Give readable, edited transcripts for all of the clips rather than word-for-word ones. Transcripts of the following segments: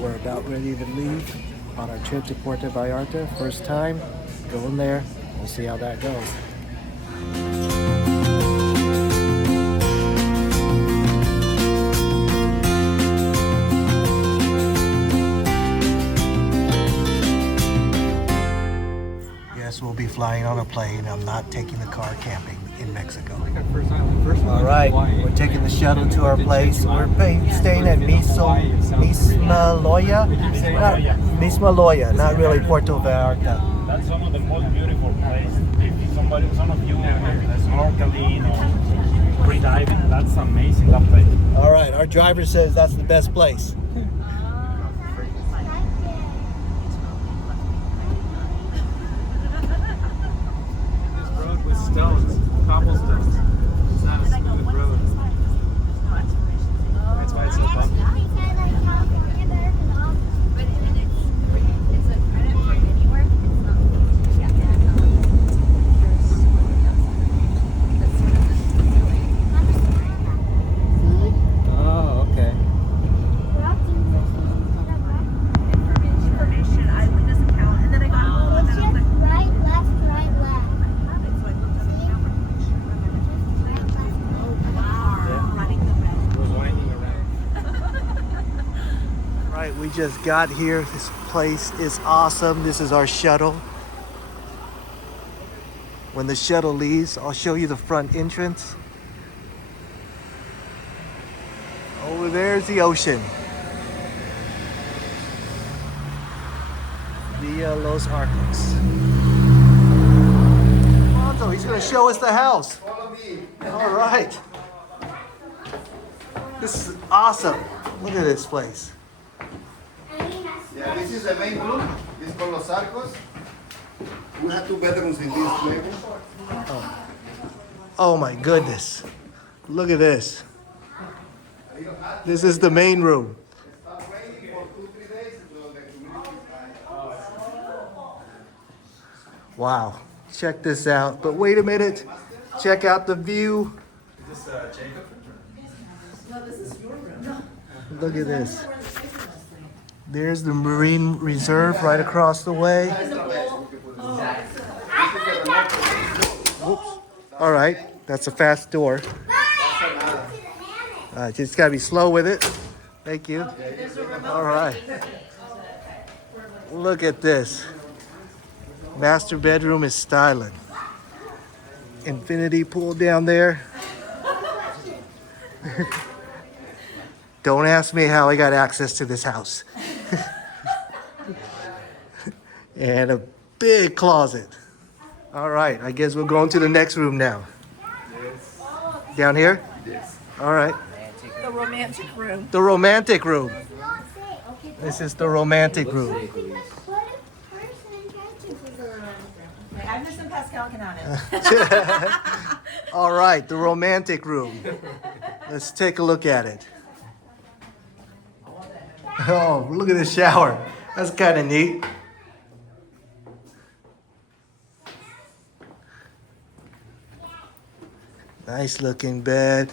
We're about ready to leave on our trip to Puerto Vallarta. First time, going there. We'll see how that goes. Yes, we'll be flying on a plane. I'm not taking the car camping in Mexico. All right, we're taking the shuttle to our place. We're staying at Mismaloya. Mismaloya, not really Puerto Vallarta. That's one of the most beautiful places. If some of you snorkeling or free diving, that's amazing, that place. All right, our driver says that's the best place. With stones, cobblestones. It's not a smooth road. That's why it's so bumpy. Oh, okay. Information, island doesn't count. And then I got right, left, right, left. Right, we just got here. This place is awesome. This is our shuttle. When the shuttle leaves, I'll show you the front entrance. Over there's the ocean. Villa Los Arcos. Condo, he's gonna show us the house. All right. This is awesome. Look at this place. Yeah, this is the main room. This is called Los Arcos. We have 2 bedrooms in this room. Oh my goodness. Look at this. This is the main room. Wow. Check this out. But wait a minute. Check out the view. Is this Jacob? No, this is your room. Look at this. There's the Marine Reserve right across the way. Oops. All right. That's a fast door. Just gotta be slow with it. Thank you. All right. Look at this. Master bedroom is styling. Infinity pool down there. Don't ask me how I got access to this house. And a big closet. All right, I guess we're going to the next room now. Yes. Down here? Yes. All right. The romantic room. The romantic room. This is the romantic room. Agnes and Pascal can on it. All right, the romantic room. Let's take a look at it. Oh, look at the shower. That's kind of neat. Nice looking bed.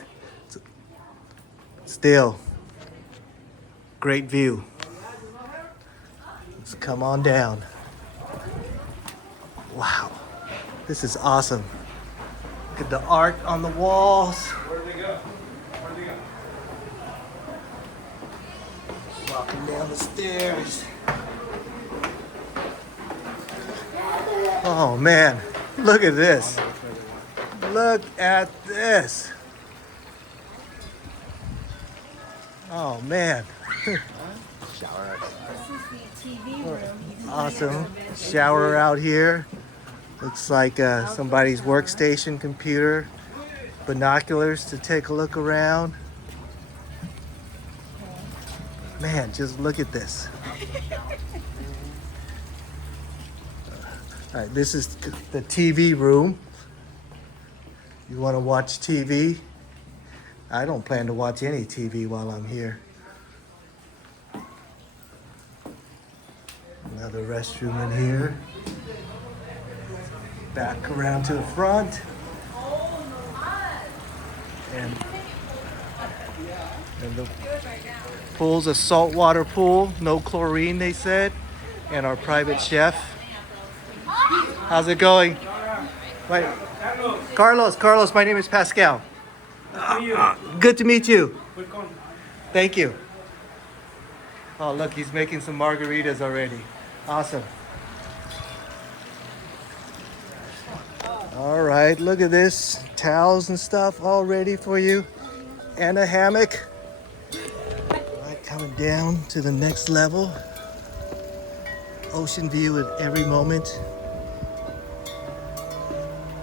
Still, great view. Let's come on down. Wow, this is awesome. Look at the art on the walls. Where do we go? Where do we go? Walking down the stairs. Oh man, look at this. Look at this. Oh man. Shower. This is the TV room. Awesome. Shower out here. Looks like somebody's workstation computer. Binoculars to take a look around. Man, just look at this. All right, this is the TV room. You want to watch TV? I don't plan to watch any TV while I'm here. Another restroom in here. Back around to the front. And Pool's a saltwater pool, no chlorine, they said, and our private chef. How's it going? Right. Carlos, my name is Pascal. Good to meet you. Thank you. Oh, look, he's making some margaritas already. Awesome. All right, look at this. Towels and stuff all ready for you. And a hammock. All right, coming down to the next level. Ocean view at every moment.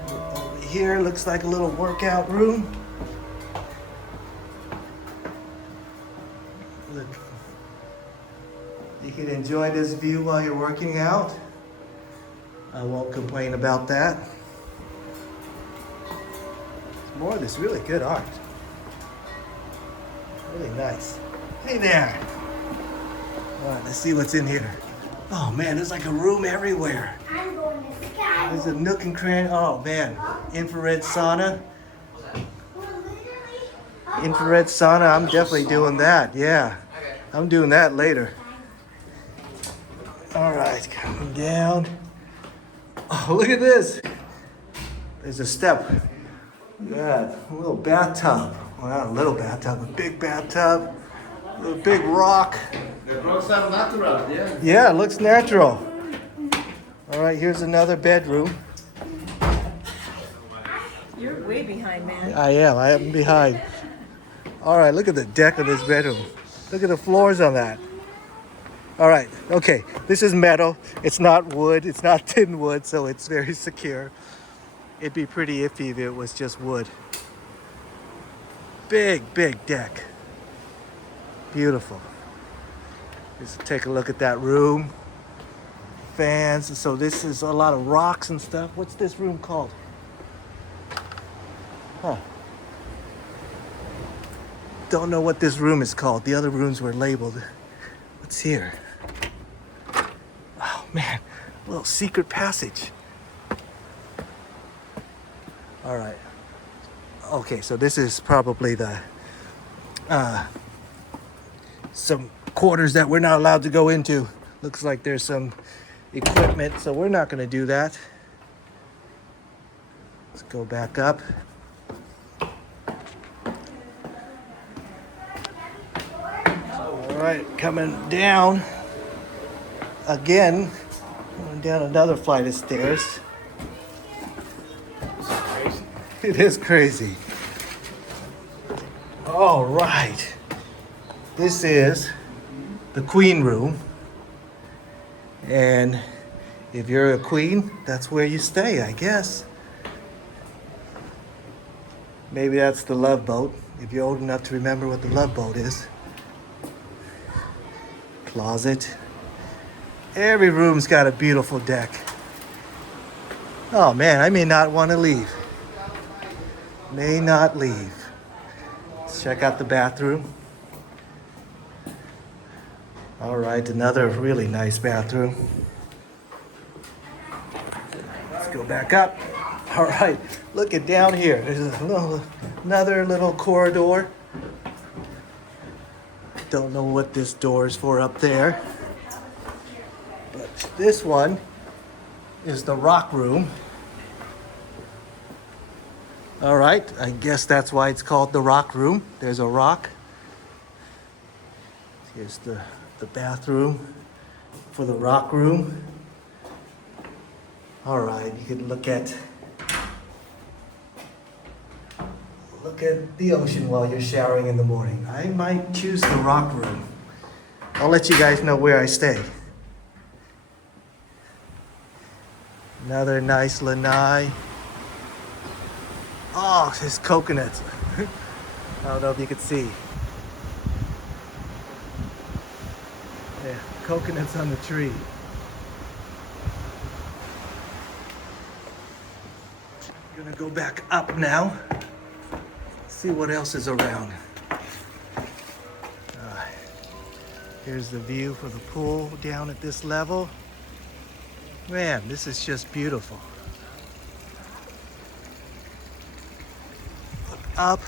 Over here looks like a little workout room. Look. You can enjoy this view while you're working out. I won't complain about that. More of this really good art. Really nice. Hey there. All right, let's see what's in here. Oh man, there's like a room everywhere. I'm going to sky. There's a nook and cranny. Oh man, infrared sauna. Infrared sauna, I'm definitely doing that. Yeah, I'm doing that later. All right, coming down. Oh, look at this. There's a step. Yeah, a little bathtub. Well, not a little bathtub, a big bathtub. A big rock. The rocks are natural, yeah. Yeah, it looks natural. All right, here's another bedroom. You're way behind, man. I am behind. All right, look at the deck of this bedroom. Look at the floors on that. All right, okay, this is metal. It's not wood, it's not tin wood, so it's very secure. It'd be pretty iffy if it was just wood. Big, big deck. Beautiful. Just take a look at that room. Fans, so this is a lot of rocks and stuff. What's this room called? Huh. Don't know what this room is called. The other rooms were labeled. What's here? Oh man, a little secret passage. All right. Okay, so this is probably the some quarters that we're not allowed to go into. Looks like there's some equipment, so we're not going to do that. Let's go back up. All right, coming down again, going down another flight of stairs. It is crazy. All right. This is the queen room. And if you're a queen, that's where you stay, I guess. Maybe that's the love boat, if you're old enough to remember what the love boat is. Closet. Every room's got a beautiful deck. Oh man, I may not want to leave. May not leave. Let's check out the bathroom. All right, another really nice bathroom. Let's go back up. All right, looking down here. There's another little corridor. Don't know what this door is for up there. But this one is the rock room. All right, I guess that's why it's called the rock room. There's a rock. Here's the bathroom for the rock room. All right, you can look at the ocean while you're showering in the morning. I might choose the rock room. I'll let you guys know where I stay. Another nice lanai. Oh, there's coconuts. I don't know if you can see. Yeah, coconuts on the tree. I'm gonna go back up now. See what else is around. Here's the view for the pool down at this level. Man, this is just beautiful. Look up.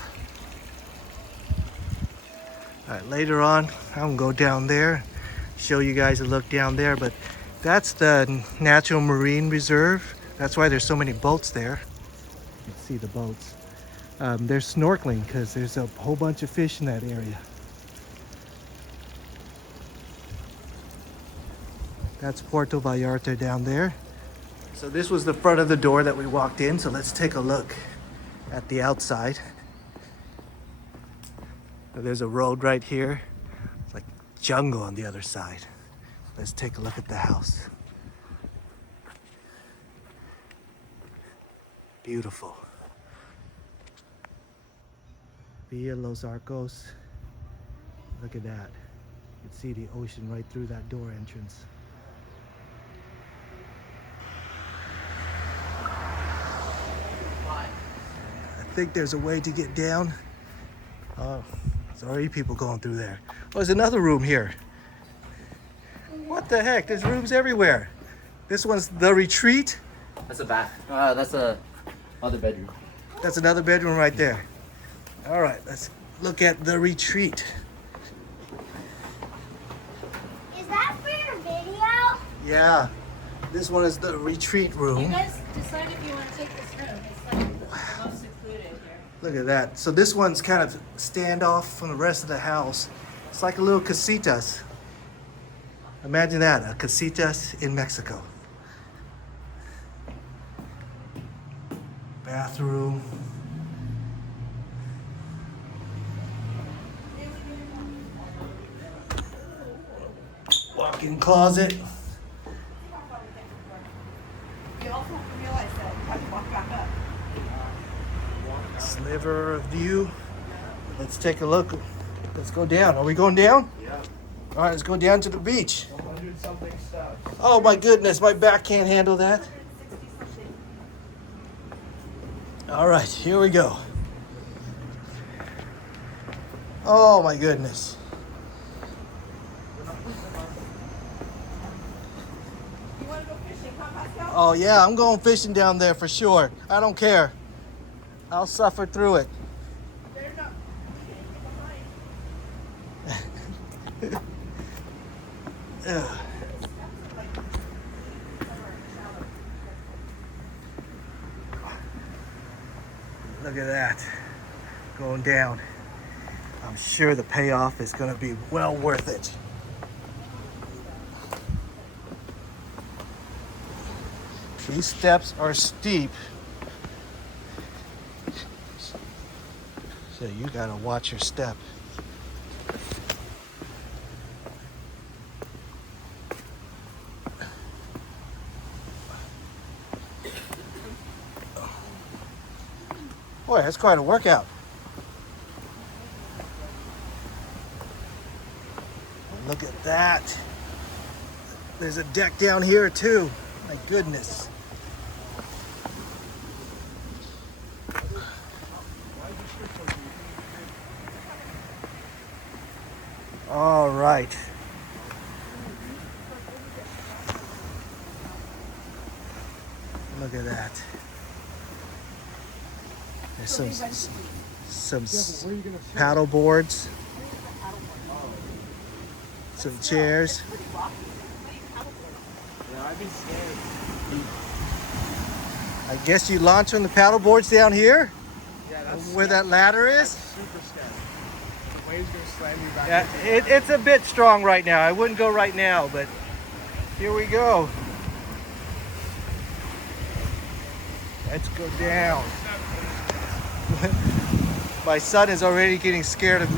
All right, later on, I'm gonna go down there, show you guys a look down there, but that's the Natural Marine Reserve. That's why there's so many boats there. You can see the boats. They're snorkeling because there's a whole bunch of fish in that area. That's Puerto Vallarta down there. So this was the front of the door that we walked in, so let's take a look at the outside. There's a road right here. It's like jungle on the other side. Let's take a look at the house. Beautiful. Villa Los Arcos. Look at that. You can see the ocean right through that door entrance. I think there's a way to get down. Oh, there's already people going through there. Oh, there's another room here. What the heck? There's rooms everywhere. This one's the retreat. That's a bath. That's a other bedroom. That's another bedroom right there. All right, let's look at the retreat. Is that for your video? Yeah, this one is the retreat You room. guys decide if you want to take this room. It's like the most secluded here. Look at that. So this one's kind of standoff from the rest of the house. It's like a little casitas. Imagine that, a casitas in Mexico. Bathroom. Walk-in closet. You also realize that you have to walk back up. Sliver of view. Let's take a look. Let's go down. Are we going down? Yeah. All right, let's go down to the beach. 100 something steps. Oh my goodness, my back can't handle that. All right, here we go. Oh my goodness. You want to go fishing, huh, Pascal? Oh yeah, I'm going fishing down there for sure. I don't care. I'll suffer through it. They're not. Ugh. Look at that. Going down. I'm sure the payoff is going to be well worth it. These steps are steep. So you got to watch your step. Boy, that's quite a workout. Look at that. There's a deck down here too. My goodness. All right. Look at that. There's some paddle boards, some chairs. Yeah, I've been scared. I guess you launch on the paddle boards down here, Yeah, that's where that ladder is. super scary. The wave's gonna slam you back. Yeah, it's a bit strong right now. I wouldn't go right now, but here we go. Let's go down. My son is already getting scared of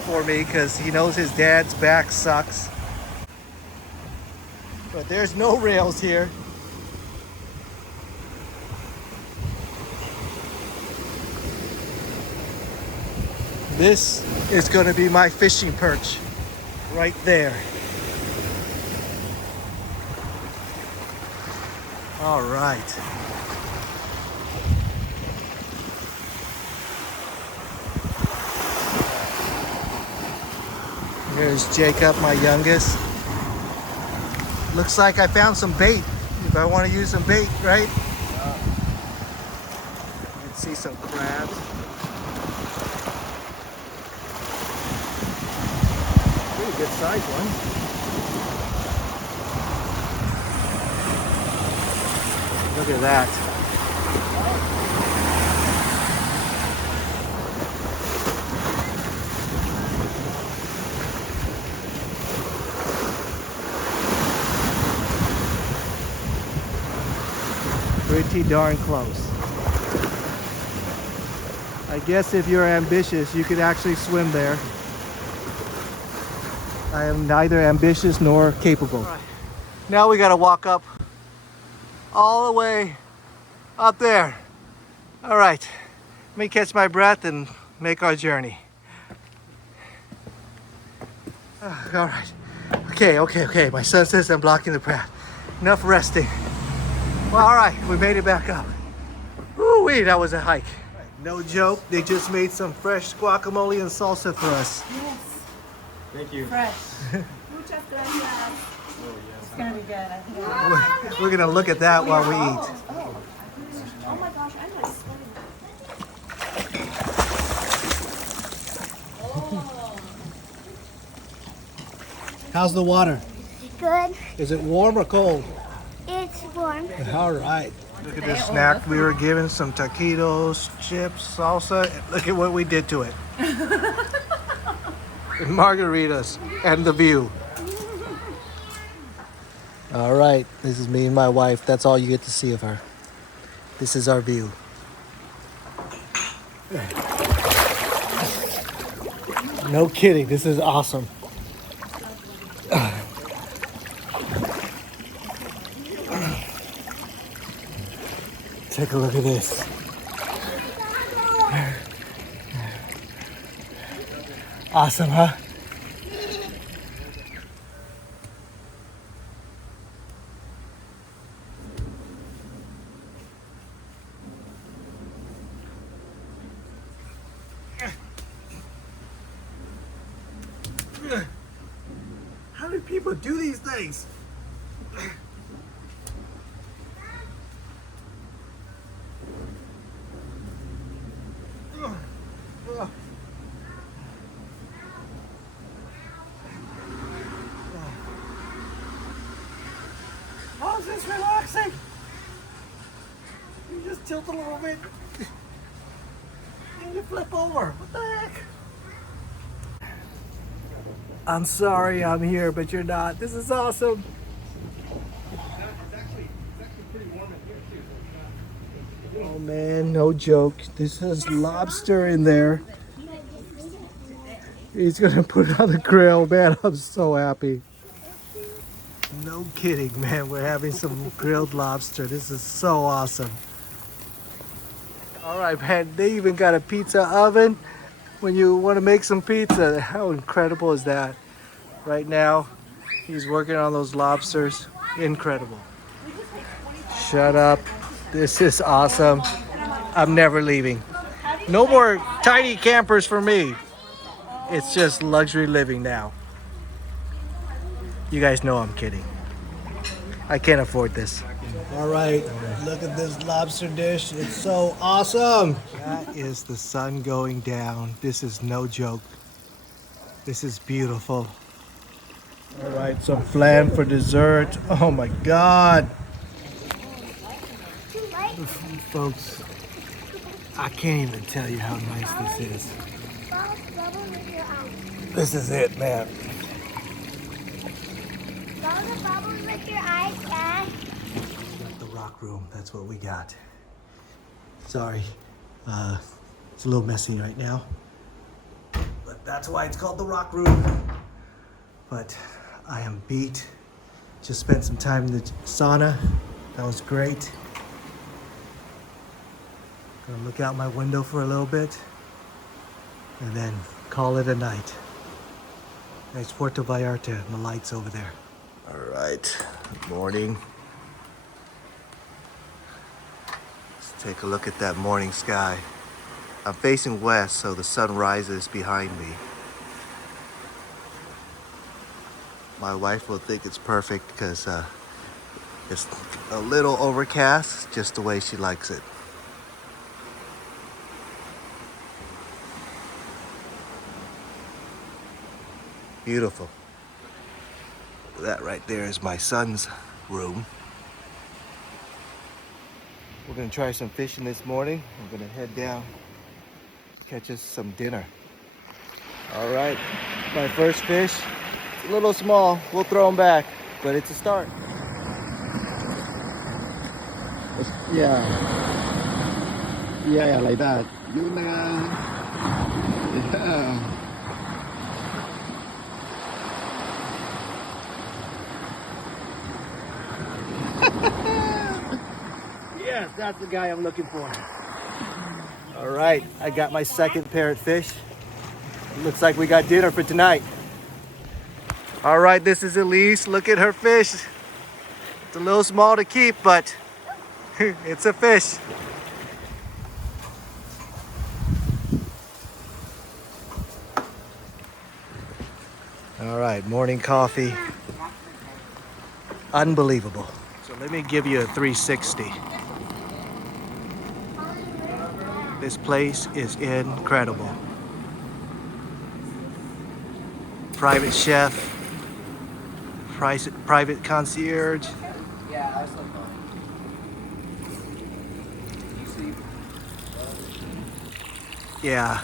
for me because he knows his dad's back sucks. But there's no rails here. This is going to be my fishing perch right there. All right. Here's Jacob, my youngest. Looks like I found some bait. If I want to use some bait, right? You can see some crabs. good sized one. Look at that. Pretty darn close. I guess if you're ambitious, you could actually swim there. I am neither ambitious nor capable. Right. Now we gotta walk up all the way up there. All right, let me catch my breath and make our journey. All right, okay. My son says I'm blocking the path. Enough resting. Well, all right, we made it back up. Woo-wee, that was a hike. No joke, they just made some fresh guacamole and salsa for us. Yes. Thank you. Fresh. Muchas gracias. It's gonna be good. I think. We're gonna look at that while we eat. Oh my gosh, I'm like sweating. How's the water? Good. Is it warm or cold? It's warm. All right. Look at this snack we were given, some taquitos, chips, salsa. Look at what we did to it. Margaritas and the view. All right, this is me and my wife. That's all you get to see of her. This is our view. No kidding, this is awesome. Take a look at this. Awesome, huh? How do people do these things? How is this relaxing? You just tilt a little bit and you flip over. What the heck? I'm sorry I'm here, but you're not. This is awesome. Oh man, no joke. This has lobster in there. He's gonna put it on the grill, man. I'm so happy. No kidding, man. We're having some grilled lobster. This is so awesome. All right, man. They even got a pizza oven when you want to make some pizza. How incredible is that? Right now, he's working on those lobsters. Incredible. Shut up. This is awesome. I'm never leaving. No more tiny campers for me. It's just luxury living now. You guys know I'm kidding. I can't afford this. All right, look at this lobster dish. It's so awesome. That is the sun going down. This is no joke. This is beautiful. All right, some flan for dessert. Oh my God. Folks, I can't even tell you how nice this is. This is it, man. Follow the bubbles with your eyes, Dad. The rock room, that's what we got. Sorry, it's a little messy right now, but that's why it's called the rock room. But I am beat. Just spent some time in the sauna. That was great. Gonna look out my window for a little bit and then call it a night. There's Puerto Vallarta and the lights over there. All right, morning. Let's take a look at that morning sky. I'm facing west, so the sun rises behind me. My wife will think it's perfect because it's a little overcast, just the way she likes it. Beautiful. That right there is my son's room. We're gonna try some fishing this morning. I'm gonna head down, catch us some dinner. All right, my first fish. It's a little small, we'll throw them back, but it's a start. Yeah, like that. Yeah. Yes, that's the guy I'm looking for. All right, I got my second parrotfish. Looks like we got dinner for tonight. All right, this is Elise. Look at her fish. It's a little small to keep, but it's a fish. All right, morning coffee. Unbelievable. So let me give you a 360. This place is incredible. Private chef, private concierge. Yeah, I slept on. You sleep? Yeah,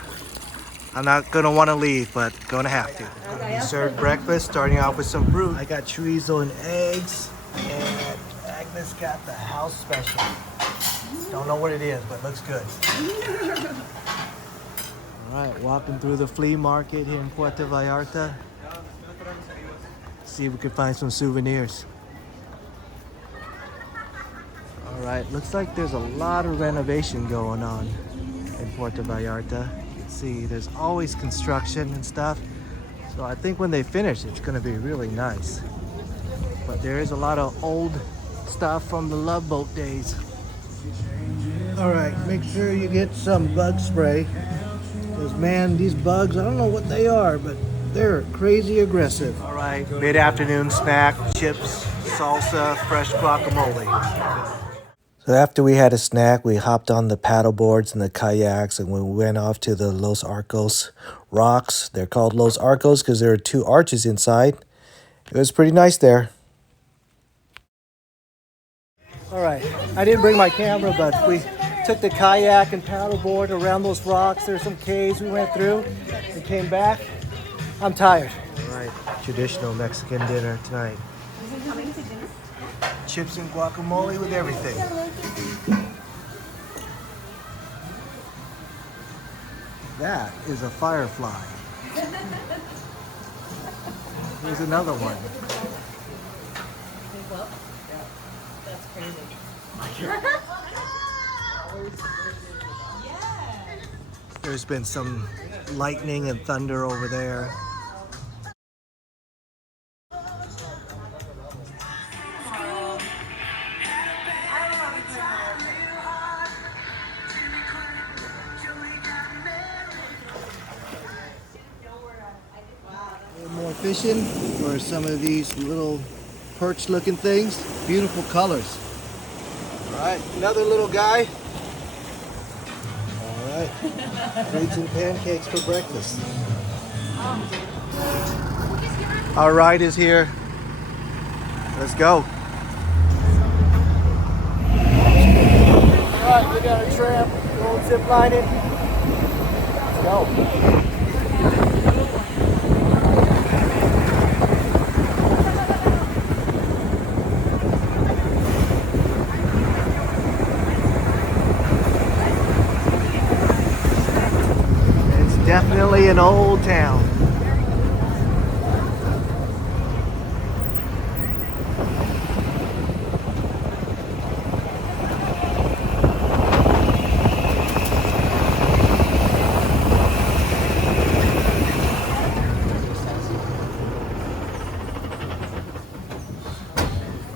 I'm not gonna want to leave, but gonna have to. Gonna be served breakfast, starting off with some fruit. I got chorizo and eggs, and Agnes got the house special. Don't know what it is, but looks good. All right, walking through the flea market here in Puerto Vallarta. See if we can find some souvenirs. All right, looks like there's a lot of renovation going on in Puerto Vallarta. You can see there's always construction and stuff. So I think when they finish, it's gonna be really nice. But there is a lot of old stuff from the Love Boat days. All right, make sure you get some bug spray. Because man, these bugs, I don't know what they are, but they're crazy aggressive. All right, mid-afternoon snack, chips, salsa, fresh guacamole. So after we had a snack, we hopped on the paddle boards and the kayaks, and we went off to the Los Arcos rocks. They're called Los Arcos because there are 2 arches inside. It was pretty nice there. All right, I didn't bring my camera, but we took the kayak and paddleboard around those rocks. There's some caves we went through and came back. I'm tired. All right, traditional Mexican dinner tonight. Chips and guacamole with everything. That is a firefly. Here's another one. That's crazy. There's been some lightning and thunder over there. More fishing for some of these little perch looking things. Beautiful colors. All right, another little guy. All right, eggs and pancakes for breakfast. Our ride is here. Let's go. All right, we got a tramp, going ziplining. Let's go. Definitely an old town.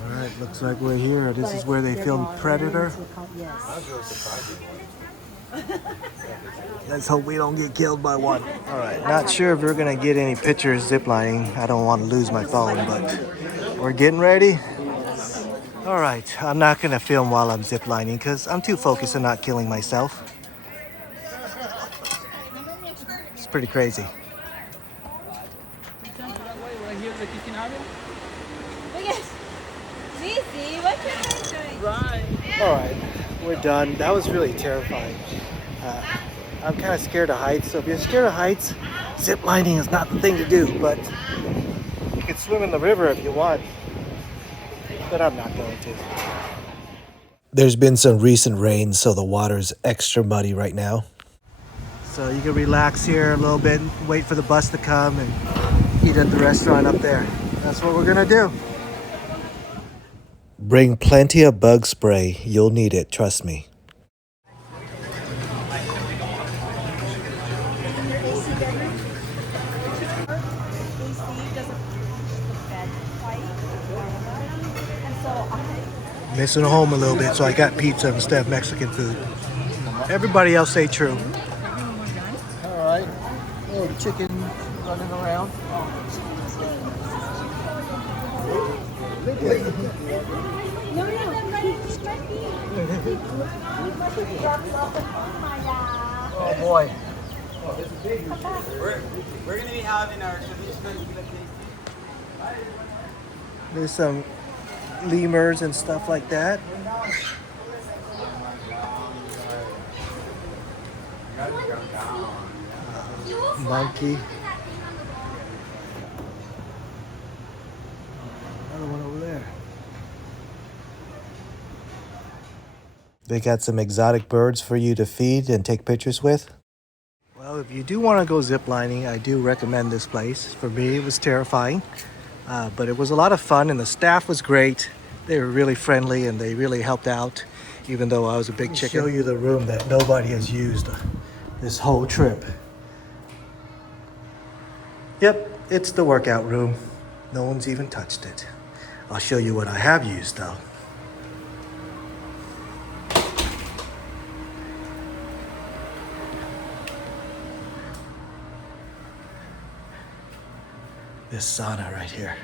All right, looks like we're here. This is where they filmed Predator. Let's hope we don't get killed by one. All right, not sure if we're gonna get any pictures ziplining. I don't want to lose my phone, but we're getting ready. All right, I'm not gonna film while I'm ziplining because I'm too focused on not killing myself. It's pretty crazy. Lizzie, what you doing? Right. All right, we're done. That was really terrifying. I'm kind of scared of heights, so if you're scared of heights, zip lining is not the thing to do, but you can swim in the river if you want, but I'm not going to. There's been some recent rain, so the water's extra muddy right now. So you can relax here a little bit, wait for the bus to come, and eat at the restaurant up there. That's what we're gonna do. Bring plenty of bug spray. You'll need it, trust me. Missing home a little bit, so I got pizza instead of Mexican food. Everybody else say true. All right. Oh, the chicken running around. Oh boy. We're gonna be having our traditional. There's some lemurs and stuff like that. Monkey. Another one over there. They got some exotic birds for you to feed and take pictures with. Well, if you do want to go ziplining, I do recommend this place. For me, it was terrifying, but it was a lot of fun, and the staff was great. They were really friendly, and they really helped out, even though I was a big chicken. I'll show you the room that nobody has used this whole trip. Yep, it's the workout room. No one's even touched it. I'll show you what I have used, though. This sauna right here.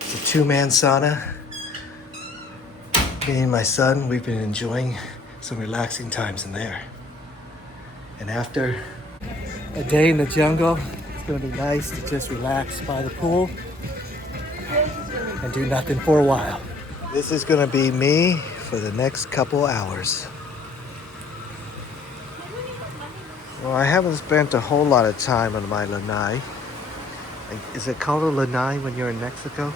It's a two-man sauna. Me and my son, we've been enjoying some relaxing times in there. And after a day in the jungle, it's gonna be nice to just relax by the pool and do nothing for a while. This is gonna be me for the next couple hours. Well, I haven't spent a whole lot of time on my lanai. Is it called a lanai when you're in Mexico?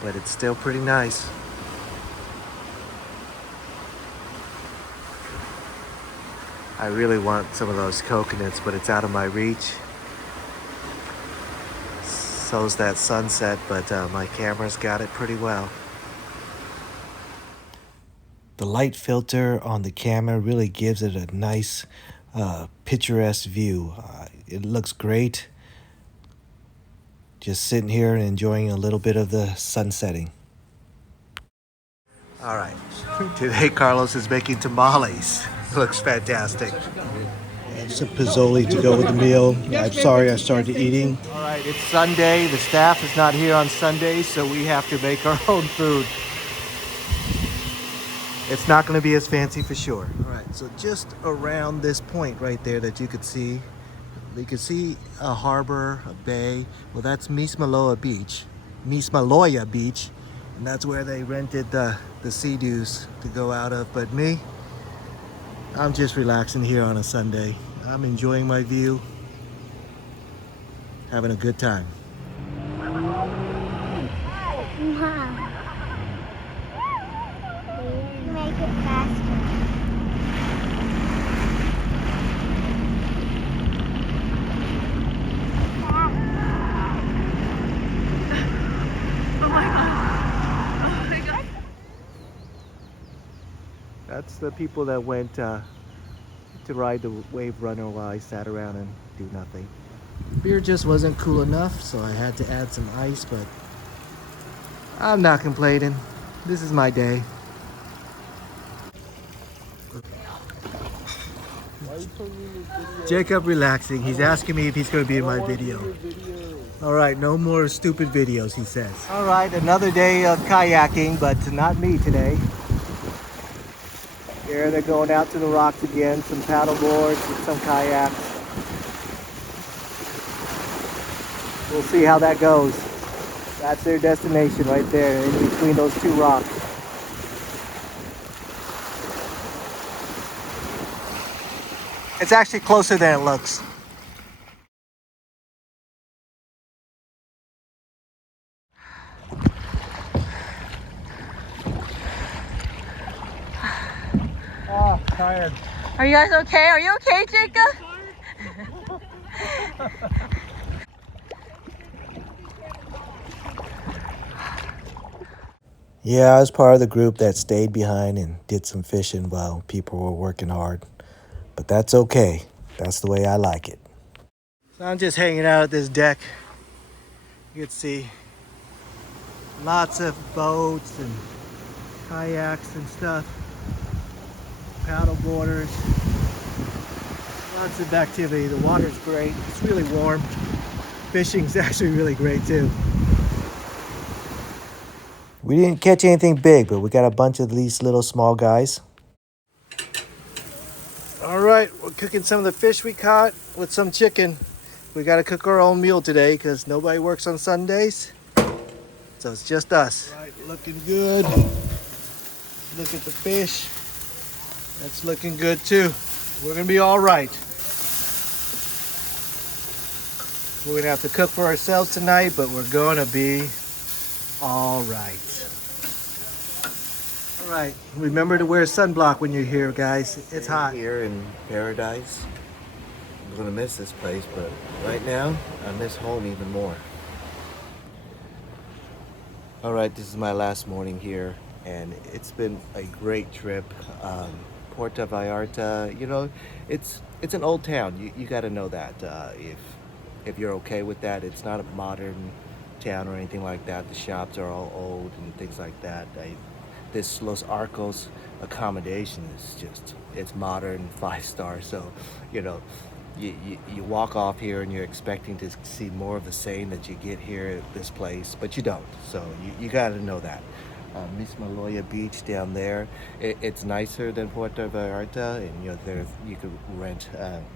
But it's still pretty nice. I really want some of those coconuts, but it's out of my reach. So's that sunset, but my camera's got it pretty well. The light filter on the camera really gives it a nice picturesque view. It looks great. Just sitting here and enjoying a little bit of the sun setting. All right, today Carlos is making tamales. Looks fantastic. And some pizzoli to go with the meal. I'm sorry I started eating. All right, it's Sunday. The staff is not here on Sunday, so we have to make our own food. It's not going to be as fancy for sure. All right, so just around this point right there that you could see a harbor, a bay. Well, that's Mismaloya Beach, and that's where they rented the Sea-Doos to go out of. But me, I'm just relaxing here on a Sunday. I'm enjoying my view, having a good time. Make it faster. That's the people that went to ride the wave runner while I sat around and do nothing. Beer just wasn't cool enough, so I had to add some ice, but I'm not complaining. This is my day. Jacob relaxing. He's asking me if he's going to be in my video. All right, no more stupid videos, he says. All right, another day of kayaking, but not me today. Here they're going out to the rocks again, some paddle boards and some kayaks. We'll see how that goes. That's their destination right there, in between those two rocks. It's actually closer than it looks. Oh, tired. Are you guys okay? Are you okay, Jacob? Yeah, I was part of the group that stayed behind and did some fishing while people were working hard. But that's okay. That's the way I like it. So I'm just hanging out at this deck. You can see lots of boats and kayaks and stuff. Paddle boarders. Lots of activity. The water's great. It's really warm. Fishing's actually really great too. We didn't catch anything big, but we got a bunch of these little small guys. All right, we're cooking some of the fish we caught with some chicken. We got to cook our own meal today because nobody works on Sundays. So it's just us. All right, looking good. Look at the fish. That's looking good too. We're gonna be all right. We're gonna have to cook for ourselves tonight, but we're gonna be all right. All right, remember to wear sunblock when you're here, guys. It's hot. Here in paradise. I'm gonna miss this place, but right now, I miss home even more. All right, this is my last morning here, and it's been a great trip. Puerto Vallarta, you know, it's an old town. You got to know that. If you're okay with that, it's not a modern town or anything like that. The shops are all old and things like that. This Los Arcos accommodation is just, it's modern, 5-star. So, you know, you walk off here and you're expecting to see more of the same that you get here at this place, but you don't. So you got to know that. Mismaloya beach down there, it's nicer than Puerto Vallarta, and you know you could rent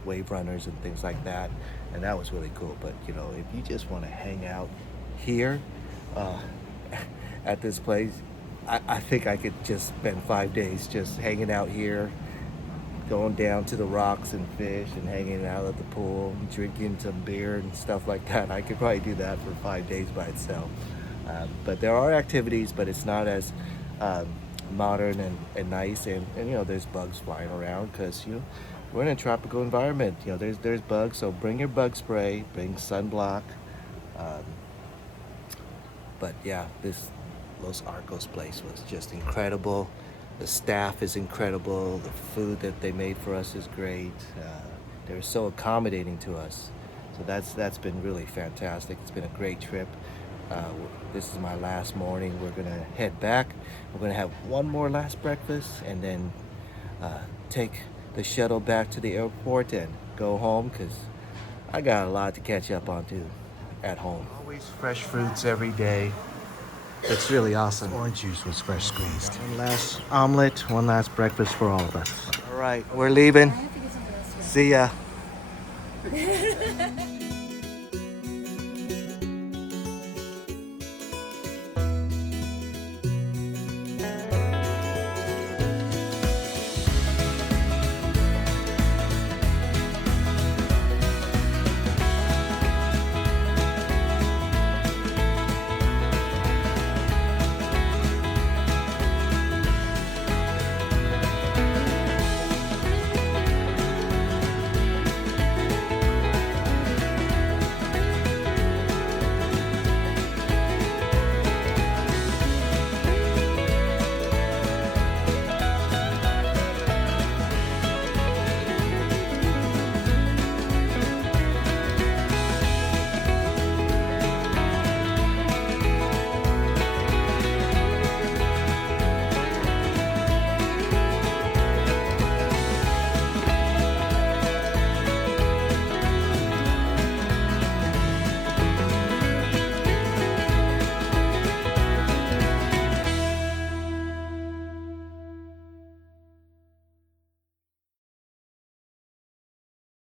wave runners and things like that, and that was really cool. But you know, if you just want to hang out here at this place, I think I could just spend 5 days just hanging out here, going down to the rocks and fish and hanging out at the pool, drinking some beer and stuff like that. I could probably do that for 5 days by itself. But there are activities, but it's not as modern and nice, and you know, there's bugs flying around because you know we're in a tropical environment. You know, there's bugs, so bring your bug spray, bring sunblock. But yeah, this Los Arcos place was just incredible. The staff is incredible. The food that they made for us is great. They're so accommodating to us. So that's been really fantastic. It's been a great trip. This is my last morning. We're gonna head back. We're gonna have one more last breakfast and then take the shuttle back to the airport and go home because I got a lot to catch up on too at home. Always fresh fruits every day. It's really awesome. Orange juice was fresh squeezed. One last omelet, one last breakfast for all of us. All right, we're leaving. See ya.